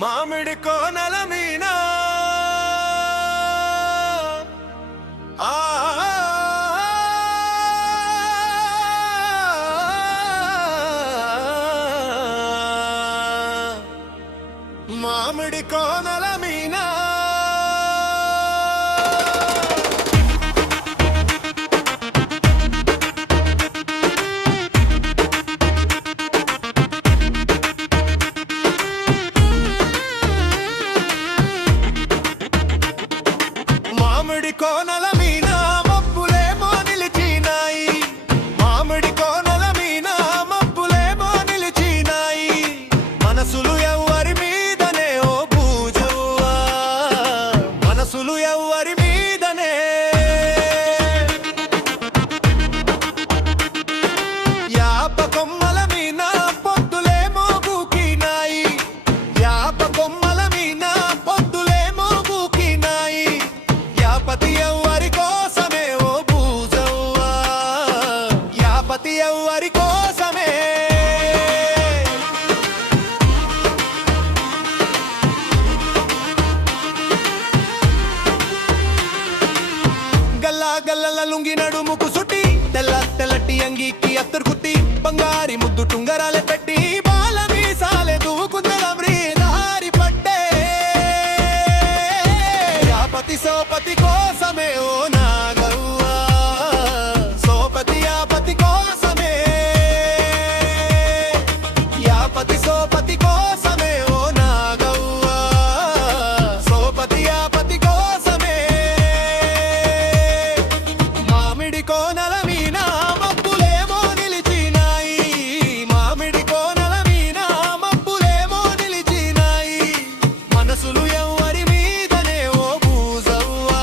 మామిడి కోనల మీనా మామిడి కోనల మీనా మామిడి కోనల మీనా మబ్బులేమో నిలిచినాయి మామిడి కోనల మీనా మబ్బులేమో నిలిచినాయి మనసులు ఎవ్వరి మీదనే ఓ పూజవ్వా మనసులు ఎవ్వరి మీదనే యాప కొమ్మల మీనా పొద్దులేమో గూకినాయి యాప కొమ్మల మీనా పొద్దులేమో గూకినాయి యాపతి ఎవ్వరి కోసమే ఓ పూజవ్వా యాపతి ఎవ్వరి కోసమే గల్లా గల్లల లుంగి నడుముకు సుట్టి తెల్ల తెల్లటి అంగీకి అత్తరు కుట్టి బంగారి ముద్దు టుంగరాలే పెట్టి బాల మీసాలే దువ్వుకుందలమ్రీ దారి పట్టే యాపతి సోపతి కోసమే ఓ నాగవ్వా సోపతి యాపతి కోసమే యాపతి సోపతి కోసమే ఓ నాగవ్వా సోపతి యాపతి కోసమే మామిడి కోనల మీనా మబ్బులేమో నిలిచినాయి మామిడి కోనల మీనా మబ్బులేమో నిలిచినాయి మనసులు ఎవ్వరి మీదనే ఓ పూజవ్వా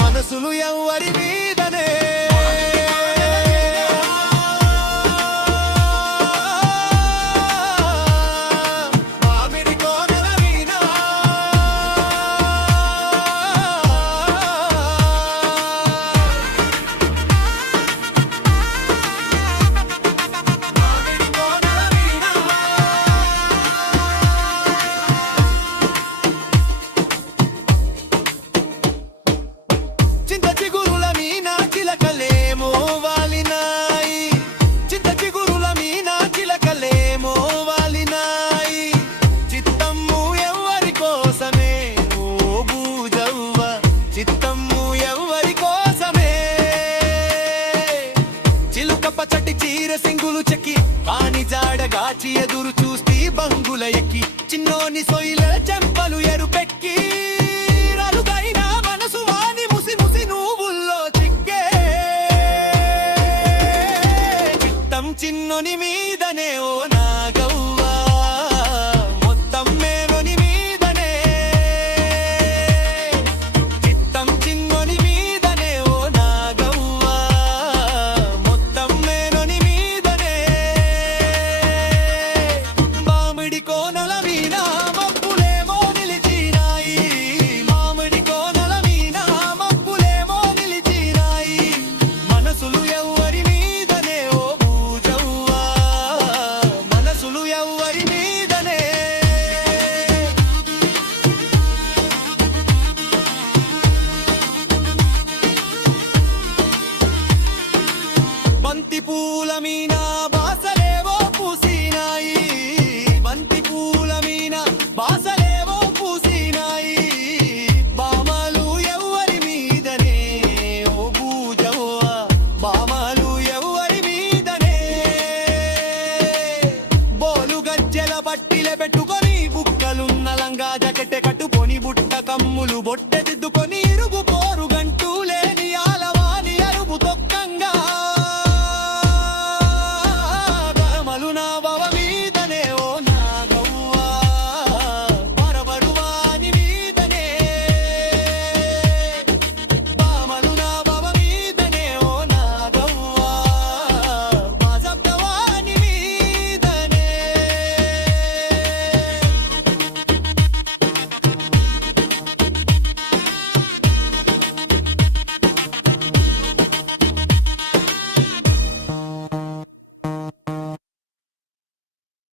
మనసులు ఎవ్వరి మీదనే మామిడి కోనల మీనా మామిడి కోనల మీనా చింత చిగురుల మీనా చిలకలేమో వాలినాయి చింత చిగురుల మీనా చిలకలేమో వాలినాయి చిత్తమ్ము ఎవ్వరి కోసమే ఓ బూజవ్వ చిత్తమ్ము ఎవ్వరి కోసమే చిలుక పచ్చటి చీర సింగులు చెక్కి పాని జాడగాచి ఎదురు చూస్తీ బంగుల ఎక్కి చిన్నోని సొయిల చెంపలు ఎరుపెక్కి రలుగైన మనసు వాని ముసి ముసి నువ్వుల్లో చిక్కే చిత్తం చిన్నోని మీదనే ఓ నాగవ్వా మొత్తం మేనోని మీదనే చిత్తం చిన్నోని మీదనే ఓ నాగవ్వా మొత్తం మేనోని మీదనే మామిడి కోనల మీనా మబ్బులేమో నిలిచినాయి మామిడి కోనల మీనా మబ్బులేమో నిలిచినాయి మనసులు ఎవ్వరి మీదనే ఓ పూజవ్వా మనసులు ఎవ్వరి మీదనే బంతి పూల మీనా బాసలేవో పూసినాయి బంతి పూల మీనా బాసలేవో పూసినాయి బామలు ఎవ్వరి మీదనే ఓ పూజవ్వా బామలు ఎవ్వరి మీదనే బోలు గజ్జెల పట్టిలే పెట్టుకొని బుక్కలున్న లంగా జకెట్టె కట్టుకొని బుట్ట కమ్ములు బొట్టె